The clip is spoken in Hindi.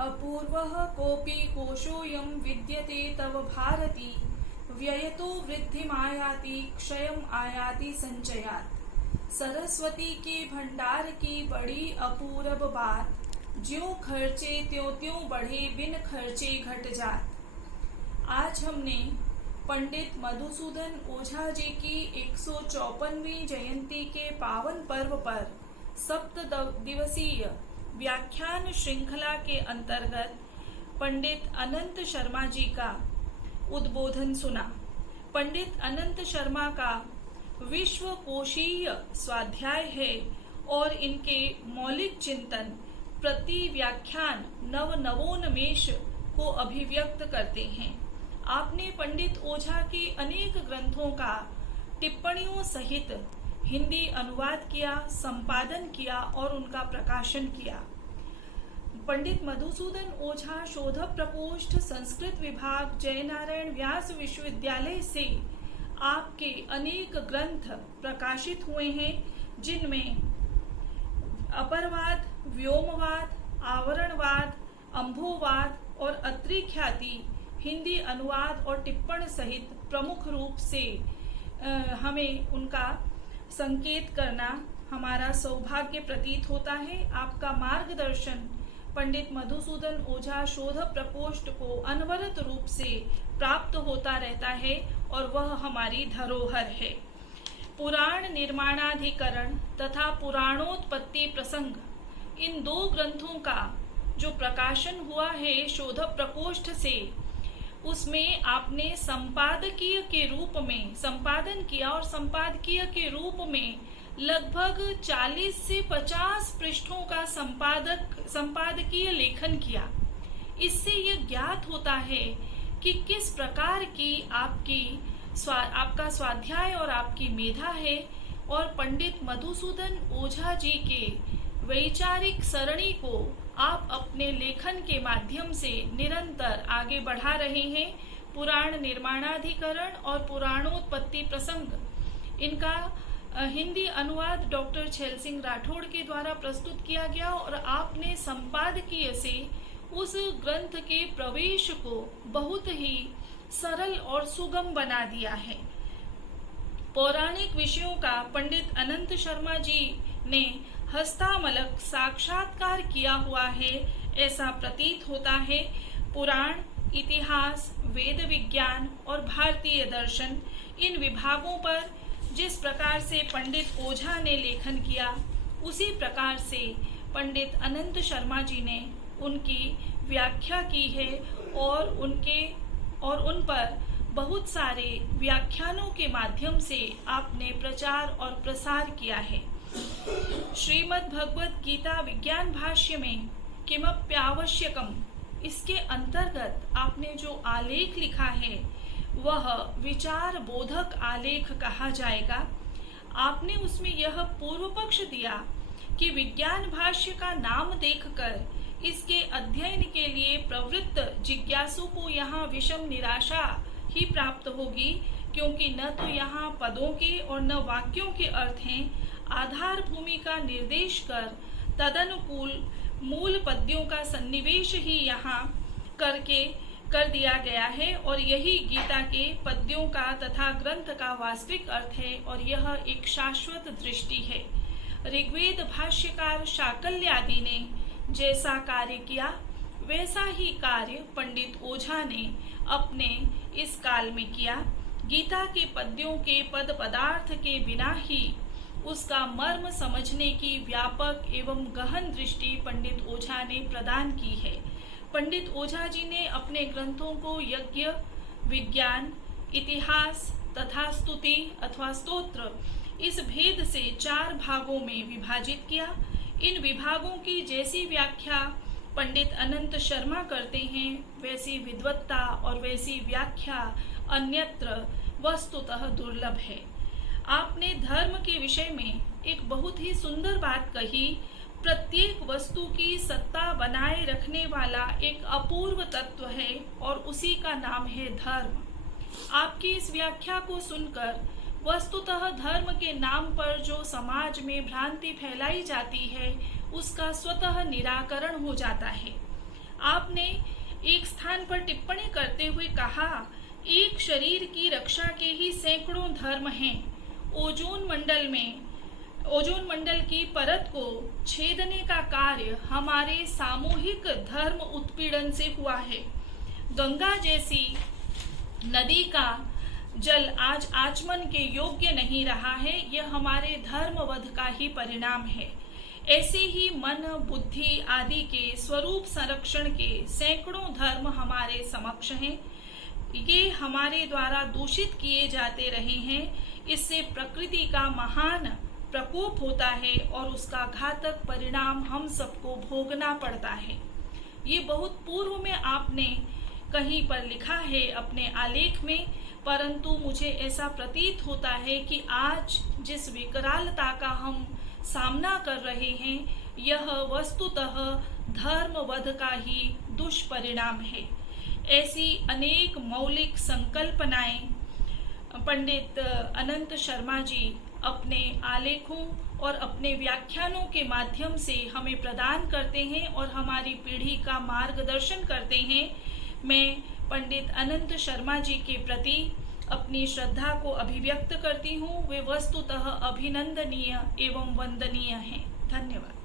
अपूर्वः कोऽपि कोशोऽयं विद्यते तव भारती व्ययतो वृद्धिमायाति क्षयम् आयाति संचयात्। सरस्वती के भंडार की बड़ी अपूर्व बात, ज्यों खर्चे त्यों त्यों बढ़े बिन खर्चे घट जात। आज हमने पंडित मधुसूदन ओझा जी की 154वीं जयंती के पावन पर्व पर सप्त दिवसीय व्याख्यान श्रृंखला के अंतर्गत पंडित अनंत शर्मा जी का उद्बोधन सुना। पंडित अनंत शर्मा का विश्वकोशीय स्वाध्याय है और इनके मौलिक चिंतन प्रति व्याख्यान नवोन्मेष को अभिव्यक्त करते हैं। आपने पंडित ओझा के अनेक ग्रंथों का टिप्पणियों सहित हिंदी अनुवाद किया, संपादन किया और उनका प्रकाशन किया। पंडित मधुसूदन ओझा शोध प्रकोष्ठ संस्कृत विभाग जयनारायण व्यास विश्वविद्यालय से आपके अनेक ग्रंथ प्रकाशित हुए हैं, जिनमें अपरवाद, व्योमवाद, आवरणवाद, अंभोवाद और अत्रिख्याति हिंदी अनुवाद और टिप्पण सहित प्रमुख रूप से हमें उनका संकेत करना हमारा सौभाग्य प्रतीत होता है। आपका मार्गदर्शन पंडित मधुसूदन ओझा शोध प्रकोष्ठ को अनवरत रूप से प्राप्त होता रहता है और वह हमारी धरोहर है। पुराण निर्माणाधिकरण तथा पुराणोत्पत्ति प्रसंग, इन दो ग्रंथों का जो प्रकाशन हुआ है शोध प्रकोष्ठ से, उसमें आपने संपादकीय के रूप में संपादन किया और संपादकीय के रूप में लगभग 40 से 50 पृष्ठों का संपादकीय लेखन किया। इससे यह ज्ञात होता है कि किस प्रकार की आपका स्वाध्याय और आपकी मेधा है और पंडित मधुसूदन ओझा जी के वैचारिक सरणी को आप अपने लेखन के माध्यम से निरंतर आगे बढ़ा रहे हैं। पुराण निर्माणाधिकरण और पुराणोत्पत्ति प्रसंग, इनका हिंदी अनुवाद डॉक्टर छैल सिंह राठौड़ के द्वारा प्रस्तुत किया गया और आपने संपादकीय से उस ग्रंथ के प्रवेश को बहुत ही सरल और सुगम बना दिया है। पौराणिक विषयों का पंडित अनंत शर्मा जी ने हस्तामलक साक्षात्कार किया हुआ है, ऐसा प्रतीत होता है। पुराण, इतिहास, वेद विज्ञान और भारतीय दर्शन, इन विभागों पर जिस प्रकार से पंडित ओझा ने लेखन किया, उसी प्रकार से पंडित अनंत शर्मा जी ने उनकी व्याख्या की है और उन पर बहुत सारे व्याख्यानों के माध्यम से आपने प्रचार और प्रसार किया है। श्रीमद् भगवत गीता विज्ञान भाष्य में किमप्यावश्यकम, इसके अंतर्गत आपने जो आलेख लिखा है वह विचार बोधक आलेख कहा जाएगा। आपने उसमें यह पूर्व पक्ष दिया कि विज्ञान भाष्य का नाम देखकर इसके अध्ययन के लिए प्रवृत्त जिज्ञासु को यहाँ विषम निराशा ही प्राप्त होगी, क्योंकि न तो यहाँ पदों के और न वाक्यों के अर्थ हैं। आधार भूमि का निर्देश कर तदनुकूल मूल पद्यों का सन्निवेश ही यहाँ कर दिया गया है और यही गीता के पद्यों का तथा ग्रंथ का वास्तविक अर्थ है और यह एक शाश्वत दृष्टि है। ऋग्वेद भाष्यकार शाकल्यादि ने जैसा कार्य किया, वैसा ही कार्य पंडित ओझा ने अपने इस काल में किया। गीता के पद्यों के पद पदार्थ के बिना ही उसका मर्म समझने की व्यापक एवं गहन दृष्टि पंडित ओझा ने प्रदान की है। पंडित ओझा जी ने अपने ग्रंथों को यज्ञ, विज्ञान, इतिहास तथा स्तुति अथवा स्तोत्र, इस भेद से 4 भागों में विभाजित किया। इन विभागों की जैसी व्याख्या पंडित अनंत शर्मा करते हैं, वैसी विद्वत्ता और वैसी व्याख्या अन्यत्र वस्तुतः दुर्लभ है। आपने धर्म के विषय में एक बहुत ही सुंदर बात कही। प्रत्येक वस्तु की सत्ता बनाए रखने वाला एक अपूर्व तत्व है और उसी का नाम है धर्म। आपकी इस व्याख्या को सुनकर वस्तुतः धर्म के नाम पर जो समाज में भ्रांति फैलाई जाती है, उसका स्वतः निराकरण हो जाता है। आपने एक स्थान पर टिप्पणी करते हुए कहा, एक शरीर की रक्षा के ही सैकड़ों धर्म हैं। ओजोन मंडल की परत को छेदने का कार्य हमारे सामूहिक धर्म उत्पीड़न से हुआ है। गंगा जैसी नदी का जल आज आचमन के योग्य नहीं रहा है, यह हमारे धर्मवध का ही परिणाम है। ऐसे ही मन, बुद्धि आदि के स्वरूप संरक्षण के सैकड़ों धर्म हमारे समक्ष हैं। ये हमारे द्वारा दूषित किए जाते रहे हैं। इससे प्रकृति का महान प्रकोप होता है और उसका घातक परिणाम हम सबको भोगना पड़ता है। ये बहुत पूर्व में आपने कहीं पर लिखा है अपने आलेख में, परंतु मुझे ऐसा प्रतीत होता है कि आज जिस विकरालता का हम सामना कर रहे हैं, यह वस्तुतः धर्मवध का ही दुष्परिणाम है। ऐसी अनेक मौलिक संकल्पनाएं पंडित अनंत शर्मा जी अपने आलेखों और अपने व्याख्यानों के माध्यम से हमें प्रदान करते हैं और हमारी पीढ़ी का मार्गदर्शन करते हैं। मैं पंडित अनंत शर्मा जी के प्रति अपनी श्रद्धा को अभिव्यक्त करती हूँ। वे वस्तुतः अभिनंदनीय एवं वंदनीय हैं। धन्यवाद।